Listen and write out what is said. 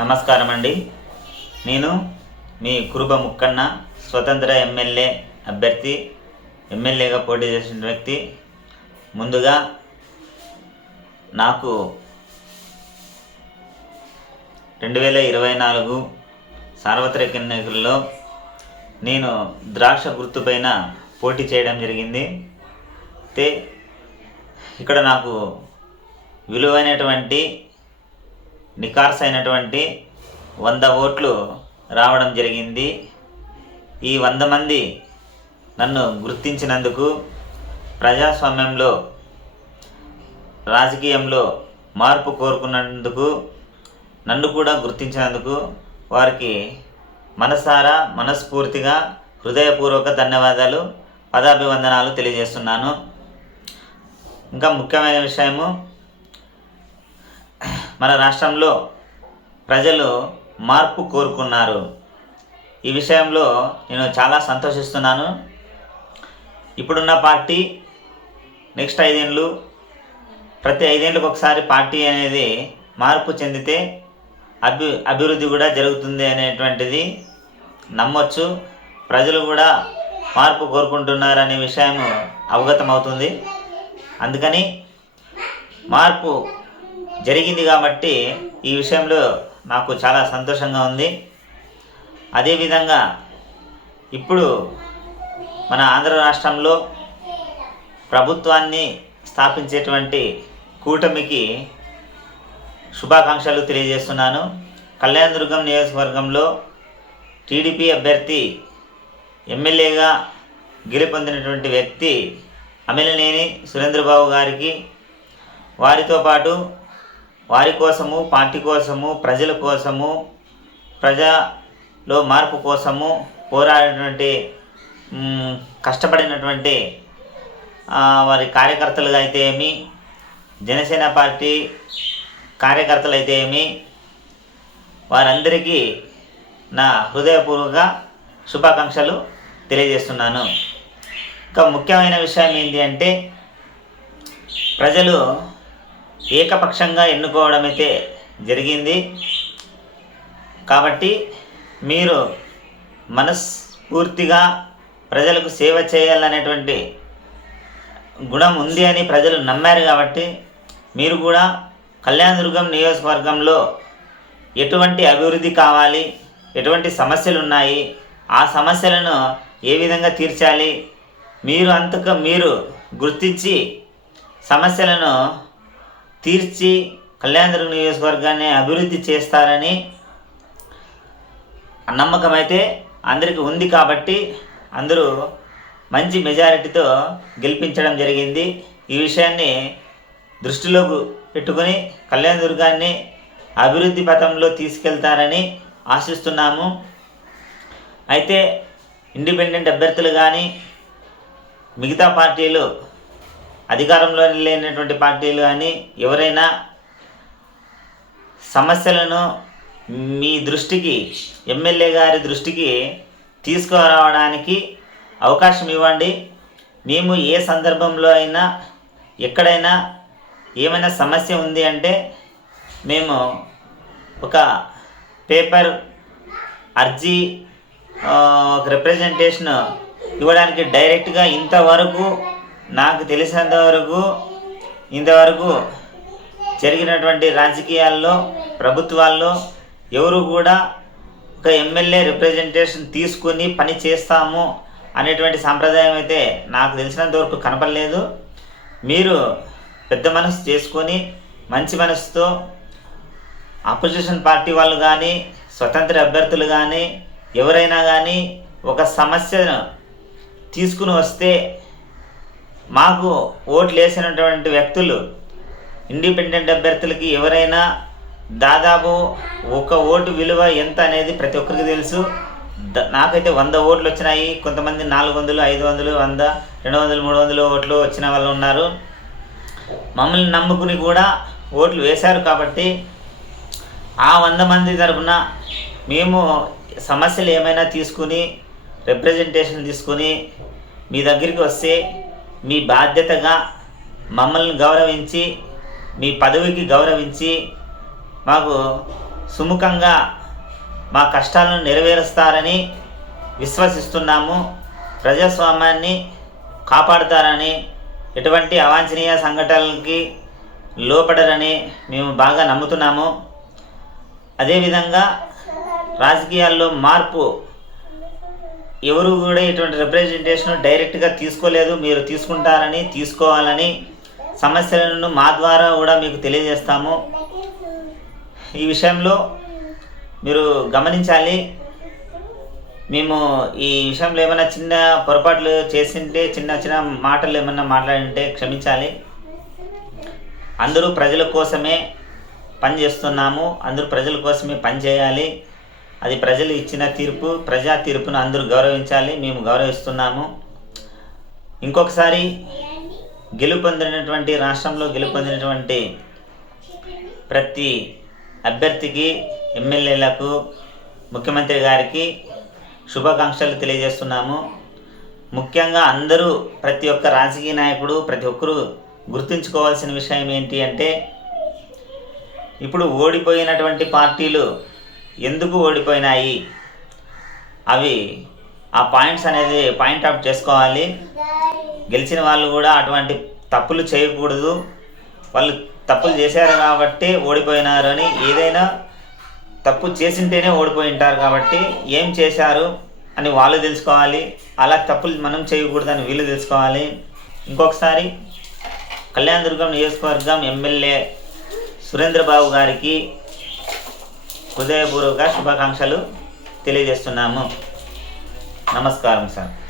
నమస్కారం అండి నేను మీ కురుబ ముక్కన్న స్వతంత్ర ఎమ్మెల్యే అభ్యర్థి ఎమ్మెల్యేగా పోటీ చేసిన వ్యక్తి. ముందుగా నాకు రెండు వేల ఇరవై నాలుగు సార్వత్రిక ఎన్నికల్లో నేను ద్రాక్ష గుర్తుపైన పోటీ చేయడం జరిగింది. అయితే ఇక్కడ నాకు విలువైనటువంటి నికార్స్ అయినటువంటి వంద ఓట్లు రావడం జరిగింది. ఈ వంద మంది నన్ను గుర్తించినందుకు ప్రజాస్వామ్యంలో రాజకీయంలో మార్పు కోరుకున్నందుకు నన్ను కూడా గుర్తించినందుకు వారికి మనసారా మనస్ఫూర్తిగా హృదయపూర్వక ధన్యవాదాలు పదాభివందనాలు తెలియజేస్తున్నాను. ఇంకా ముఖ్యమైన విషయము మన రాష్ట్రంలో ప్రజలు మార్పు కోరుకున్నారు. ఈ విషయంలో నేను చాలా సంతోషిస్తున్నాను. ఇప్పుడున్న పార్టీ నెక్స్ట్ ఐదేళ్ళు ప్రతి ఐదేళ్ళకి ఒకసారి పార్టీ అనేది మార్పు చెందితే అభి అభివృద్ధి కూడా జరుగుతుంది అనేటువంటిది నమ్మొచ్చు. ప్రజలు కూడా మార్పు కోరుకుంటున్నారు అనే విషయం అవగతమవుతుంది. అందుకని మార్పు జరిగింది కాబట్టి ఈ విషయంలో నాకు చాలా సంతోషంగా ఉంది. అదేవిధంగా ఇప్పుడు మన ఆంధ్ర రాష్ట్రంలో ప్రభుత్వాన్ని స్థాపించేటువంటి కూటమికి శుభాకాంక్షలు తెలియజేస్తున్నాను. కళ్యాణదుర్గం నియోజకవర్గంలో టీడీపీ అభ్యర్థి ఎమ్మెల్యేగా గెలుపొందినటువంటి వ్యక్తి అమిలనేని సురేంద్రబాబు గారికి వారితో పాటు వారి కోసము పార్టీ కోసము ప్రజల కోసము ప్రజలో మార్పు కోసము పోరాడినటువంటి కష్టపడినటువంటి వారి కార్యకర్తలుగా అయితే ఏమి జనసేన పార్టీ కార్యకర్తలు అయితే ఏమి వారందరికీ నా హృదయపూర్వక శుభాకాంక్షలు తెలియజేస్తున్నాను. ఇంకా ముఖ్యమైన విషయం ఏంటి అంటే ప్రజలు ఏకపక్షంగా ఎన్నుకోవడం అయితే జరిగింది. కాబట్టి మీరు మనస్ఫూర్తిగా ప్రజలకు సేవ చేయాలనేటువంటి గుణం ఉంది అని ప్రజలు నమ్మారు కాబట్టి మీరు కూడా కళ్యాణదుర్గం నియోజకవర్గంలో ఎటువంటి అభివృద్ధి కావాలి ఎటువంటి సమస్యలు ఉన్నాయి ఆ సమస్యలను ఏ విధంగా తీర్చాలి మీరు అంతకు మీరు గుర్తించి సమస్యలను తీర్చి కళ్యాణదుర్గ నియోజకవర్గాన్ని అభివృద్ధి చేస్తారని నమ్మకం అయితే అందరికీ ఉంది కాబట్టి అందరూ మంచి మెజారిటీతో గెలిపించడం జరిగింది. ఈ విషయాన్ని దృష్టిలో పెట్టుకొని కళ్యాణదుర్గాన్ని అభివృద్ధి పథంలో తీసుకెళ్తారని ఆశిస్తున్నాము. అయితే ఇండిపెండెంట్ అభ్యర్థులు కానీ మిగతా పార్టీలు అధికారంలో లేనటువంటి పార్టీలు కానీ ఎవరైనా సమస్యలను మీ దృష్టికి ఎమ్మెల్యే గారి దృష్టికి తీసుకురావడానికి అవకాశం ఇవ్వండి. మేము ఏ సందర్భంలో అయినా ఎక్కడైనా ఏమైనా సమస్య ఉంది అంటే మేము ఒక పేపర్ అర్జీ ఒక రిప్రజెంటేషన్ ఇవ్వడానికి డైరెక్ట్గా ఇంతవరకు నాకు తెలిసినంత వరకు ఇంతవరకు జరిగినటువంటి రాజకీయాల్లో ప్రభుత్వాల్లో ఎవరు కూడా ఒక ఎమ్మెల్యే రిప్రజెంటేషన్ తీసుకొని పని చేస్తాము అనేటువంటి సాంప్రదాయం అయితే నాకు తెలిసినంత వరకు కనపడలేదు. మీరు పెద్ద మనసు చేసుకొని మంచి మనసుతో అపోజిషన్ పార్టీ వాళ్ళు కానీ స్వతంత్ర అభ్యర్థులు కానీ ఎవరైనా కానీ ఒక సమస్యను తీసుకుని వస్తే మాకు ఓట్లు వేసినటువంటి వ్యక్తులు ఇండిపెండెంట్ అభ్యర్థులకి ఎవరైనా దాదాపు ఒక ఓటు విలువ ఎంత అనేది ప్రతి ఒక్కరికి తెలుసు. నాకైతే వంద ఓట్లు వచ్చినాయి. కొంతమంది నాలుగు వందలు ఐదు వందలు వంద రెండు వందలు మూడు వందలు ఓట్లు వచ్చిన వాళ్ళు ఉన్నారు. మమ్మల్ని నమ్ముకుని కూడా ఓట్లు వేశారు కాబట్టి ఆ వంద మంది తరఫున మేము సమస్యలు ఏమైనా తీసుకుని రిప్రజెంటేషన్ తీసుకుని మీ దగ్గరికి వస్తే మీ బాధ్యతగా మమ్మల్ని గౌరవించి మీ పదవికి గౌరవించి మాకు సుముఖంగా మా కష్టాలను నెరవేరుస్తారని విశ్వసిస్తున్నాము. ప్రజాస్వామ్యాన్ని కాపాడుతారని ఎటువంటి అవాంఛనీయ సంఘటనలకి లోపడరని మేము బాగా నమ్ముతున్నాము. అదేవిధంగా రాజకీయాల్లో మార్పు ఎవరు కూడా ఇటువంటి రిప్రజెంటేషన్ డైరెక్ట్గా తీసుకోలేదు. మీరు తీసుకుంటారని తీసుకోవాలని సమస్యలను మా ద్వారా కూడా మీకు తెలియజేస్తాము. ఈ విషయంలో మీరు గమనించాలి. మేము ఈ విషయంలో ఏమైనా చిన్న పొరపాట్లు చేసింటే చిన్న చిన్న మాటలు ఏమన్నా మాట్లాడింటే క్షమించాలి. అందరూ ప్రజల కోసమే పనిచేస్తున్నాము. అందరూ ప్రజల కోసమే పనిచేయాలి. అది ప్రజలు ఇచ్చిన తీర్పు ప్రజా తీర్పును అందరూ గౌరవించాలి మేము గౌరవిస్తున్నాము. ఇంకొకసారి గెలుపొందినటువంటి రాష్ట్రంలో గెలుపొందినటువంటి ప్రతి అభ్యర్థికి ఎమ్మెల్యేలకు ముఖ్యమంత్రి గారికి శుభాకాంక్షలు తెలియజేస్తున్నాము. ముఖ్యంగా అందరూ ప్రతి ఒక్క రాజకీయ నాయకుడు ప్రతి ఒక్కరూ గుర్తుంచుకోవాల్సిన విషయం ఏంటి అంటే ఇప్పుడు ఓడిపోయినటువంటి పార్టీలు ఎందుకు ఓడిపోయినాయి? అవి ఆ పాయింట్స్ అనేది పాయింట్ అవుట్ చేసుకోవాలి. గెలిచిన వాళ్ళు కూడా అటువంటి తప్పులు చేయకూడదు. వాళ్ళు తప్పులు చేశారు కాబట్టి ఓడిపోయినారు అని ఏదైనా తప్పు చేసింటేనే ఓడిపోయి ఉంటారు కాబట్టి ఏం చేశారు అని వాళ్ళు తెలుసుకోవాలి. అలా తప్పులు మనం చేయకూడదని వీళ్ళు తెలుసుకోవాలి. ఇంకొకసారి కళ్యాణదుర్గం నియోజకవర్గం ఎమ్మెల్యే సురేంద్రబాబు గారికి హృదయపూర్వక శుభాకాంక్షలు తెలియజేస్తున్నాము. నమస్కారం సార్.